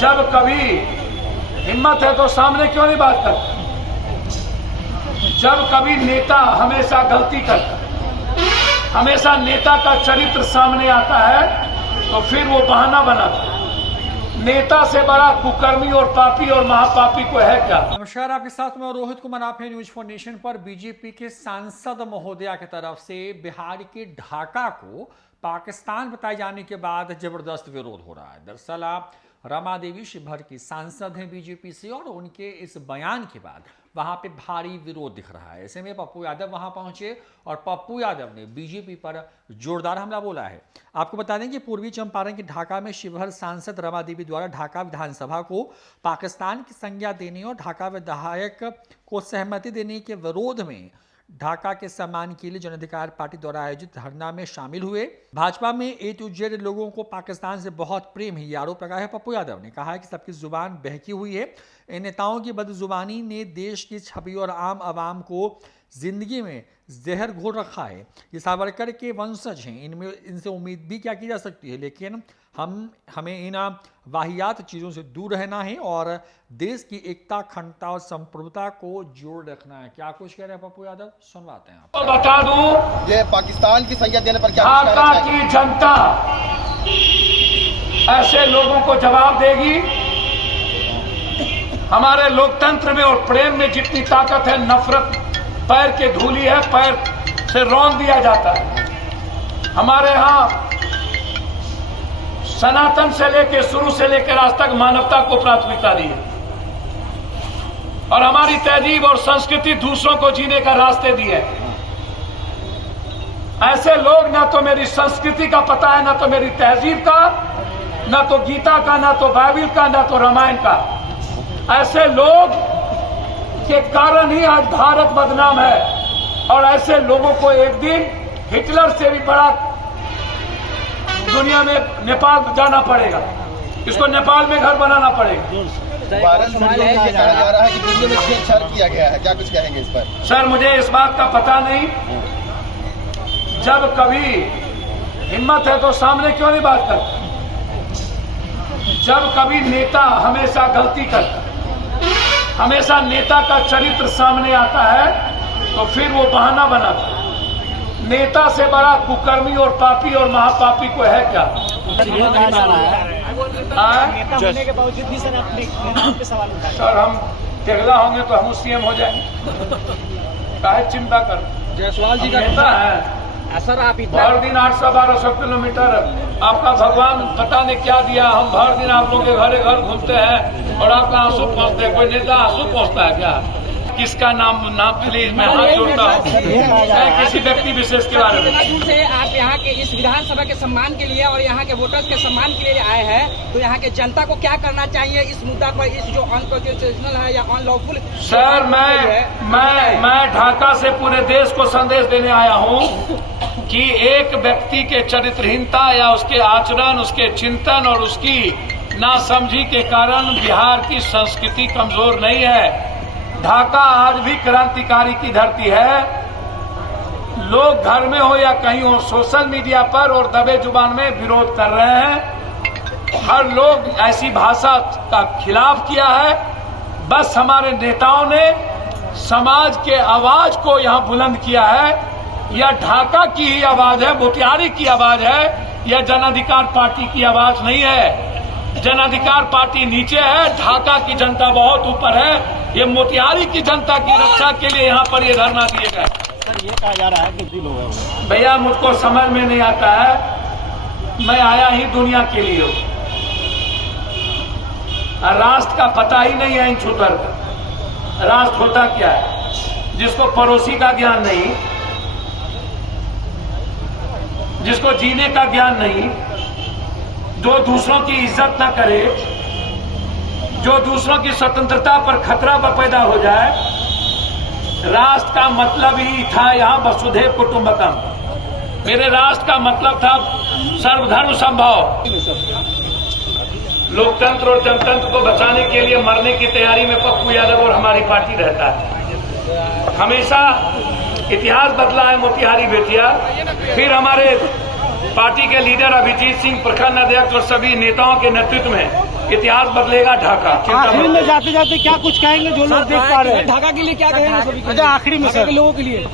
जब कभी हिम्मत है तो सामने क्यों नहीं बात करता? जब कभी नेता हमेशा गलती करता है, हमेशा नेता का चरित्र सामने आता है तो फिर वो बहाना बनाता है। नेता से बड़ा कुकर्मी और पापी और महापापी को है क्या? नमस्कार, आपके साथ मैं रोहित कुमार। आप हैं न्यूज फॉर नेशन पर। बीजेपी के सांसद महोदया की तरफ से बिहार के ढाका को पाकिस्तान बताए जाने के बाद जबरदस्त विरोध हो रहा है। दरअसल आप रमा देवी शिवहर की सांसद हैं बीजेपी से, और उनके इस बयान के बाद वहां पे भारी विरोध दिख रहा है। ऐसे में पप्पू यादव वहां पहुंचे और पप्पू यादव ने बीजेपी पर जोरदार हमला बोला है। आपको बता दें कि पूर्वी चंपारण के ढाका में शिवहर सांसद रमा देवी द्वारा ढाका विधानसभा को पाकिस्तान की संज्ञा देने और ढाका विधायक को सहमति देने के विरोध में ढाका के सम्मान के लिए जन अधिकार पार्टी द्वारा आयोजित धरना में शामिल हुए। भाजपा में ए टू जेड लोगों को पाकिस्तान से बहुत प्रेम है, ये आरोप लगाया है पप्पू यादव ने। कहा है कि सबकी जुबान बहकी हुई है। इन नेताओं की बदजुबानी ने देश की छवि और आम आवाम को जिंदगी में जहर घोल रखा है। ये सावरकर के वंशज हैं, इनसे उम्मीद भी क्या की जा सकती है, लेकिन हमें इन वाहियात चीज़ों से दूर रहना है और देश की एकता, अखंडता और संप्रभुता को जोड़ रखना है। क्या कुछ कह रहे हैं पप्पू यादव, सुनवाते हैं। तो बता दूं, ये पाकिस्तान की संज्ञा देने पर क्या ढाका की जनता ऐसे लोगों को जवाब देगी। हमारे लोकतंत्र में और प्रेम में जितनी ताकत है, नफरत पैर के धूली है, पैर से रौंद दिया जाता है। हमारे यहाँ सनातन से लेकर, शुरू से लेकर आज तक मानवता को प्राथमिकता दी है, और हमारी तहजीब और संस्कृति दूसरों को जीने का रास्ते दिए। ऐसे लोग ना तो मेरी संस्कृति का पता है, ना तो मेरी तहजीब का, ना तो गीता का, ना तो बाइबिल का, ना तो रामायण का। ऐसे लोग के कारण ही आज भारत बदनाम है, और ऐसे लोगों को एक दिन हिटलर से भी बड़ा दुनिया में नेपाल जाना पड़ेगा। इसको नेपाल में घर बनाना पड़ेगा। भारत में कहा जा रहा है कि दिल्ली में छेड़छाड़ किया गया है, क्या कुछ कहेंगे इस पर? सर, मुझे इस बात का पता नहीं। जब कभी हिम्मत है तो सामने क्यों नहीं बात करता? जब कभी नेता हमेशा गलती करता है, हमेशा नेता का चरित्र सामने आता है तो फिर वो बहाना बनाता है। नेता से बड़ा कुकर्मी और पापी और महापापी को है क्या? सर, हम टेगला होंगे तो हम सीएम हो जाएंगे। काहे चिंता कर? जायसवाल जी का नेता है सर। आप भर दिन 800-1200 किलोमीटर आपका भगवान पता नहीं क्या दिया। हम भर दिन आप लोगों के घरे घर घूमते हैं और आपका आंसू पहुंचते हैं। कोई नेता आंसू पहुंचता है क्या? किसका नाम प्लीज मैं हाथ जोड़ता हूँ, किसी व्यक्ति विशेष के बारे में। से आप यहाँ के इस विधानसभा के सम्मान के लिए और यहाँ के वोटर्स के सम्मान के लिए आए हैं, तो यहाँ के जनता को क्या करना चाहिए इस मुद्दा पर, इस जो अनकॉन्स्टिट्यूशनल है या अनलॉफुल? सर, मैं ढाका से पूरे देश को संदेश देने आया हूँ कि एक व्यक्ति के चरित्रहीनता या उसके आचरण, उसके चिंतन और उसकी नासमझी के कारण बिहार की संस्कृति कमजोर नहीं है। ढाका आज भी क्रांतिकारी की धरती है। लोग घर में हो या कहीं हो, सोशल मीडिया पर और दबे जुबान में विरोध कर रहे हैं। हर लोग ऐसी भाषा का खिलाफ किया है। बस हमारे नेताओं ने समाज के आवाज को यहाँ बुलंद किया है। यह ढाका की ही आवाज है, मोतिहारी की आवाज है, यह जन अधिकार पार्टी की आवाज नहीं है। जन अधिकार पार्टी नीचे है, ढाका की जनता बहुत ऊपर है। ये मोतिहारी की जनता की रक्षा के लिए यहाँ पर ये धरना दिए गए। सर, ये कहा जा रहा है कि दिल होगा। भैया, मुझको समझ में नहीं आता है। मैं आया ही दुनिया के लिए हूँ। राष्ट्र का पता ही नहीं है इन छूतर का। राष्ट्र होता क्या है? जिसको पड़ोसी का ज्ञान नहीं, जिसको जीने का ज्ञान नहीं, जो दूसरों की इज्जत न करे, जो दूसरों की स्वतंत्रता पर खतरा पैदा हो जाए। राष्ट्र का मतलब ही था यहाँ वसुधैव कुटुंबकम। मेरे राष्ट्र का मतलब था सर्वधर्म संभव। लोकतंत्र और जनतंत्र को बचाने के लिए मरने की तैयारी में पप्पू यादव और हमारी पार्टी रहता है। हमेशा इतिहास बदला है मोतिहारी बेतिया। फिर हमारे पार्टी के लीडर अभिजीत सिंह, प्रखंड अध्यक्ष और सभी नेताओं के नेतृत्व में इतिहास बदलेगा ढाका। आखिरी में जाते जाते क्या कुछ कहेंगे जो लोग देख पा रहे हैं? ढाका के लिए क्या कहेंगे? अच्छा, आखिरी में सर लोगों के लिए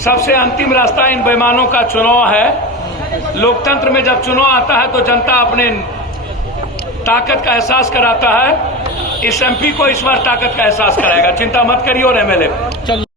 सबसे अंतिम रास्ता इन बेईमानों का चुनाव है। लोकतंत्र में जब चुनाव आता है तो जनता अपने ताकत का एहसास कराता है। इस MP को इस बार ताकत का एहसास कराएगा, चिंता मत करिए। और MLA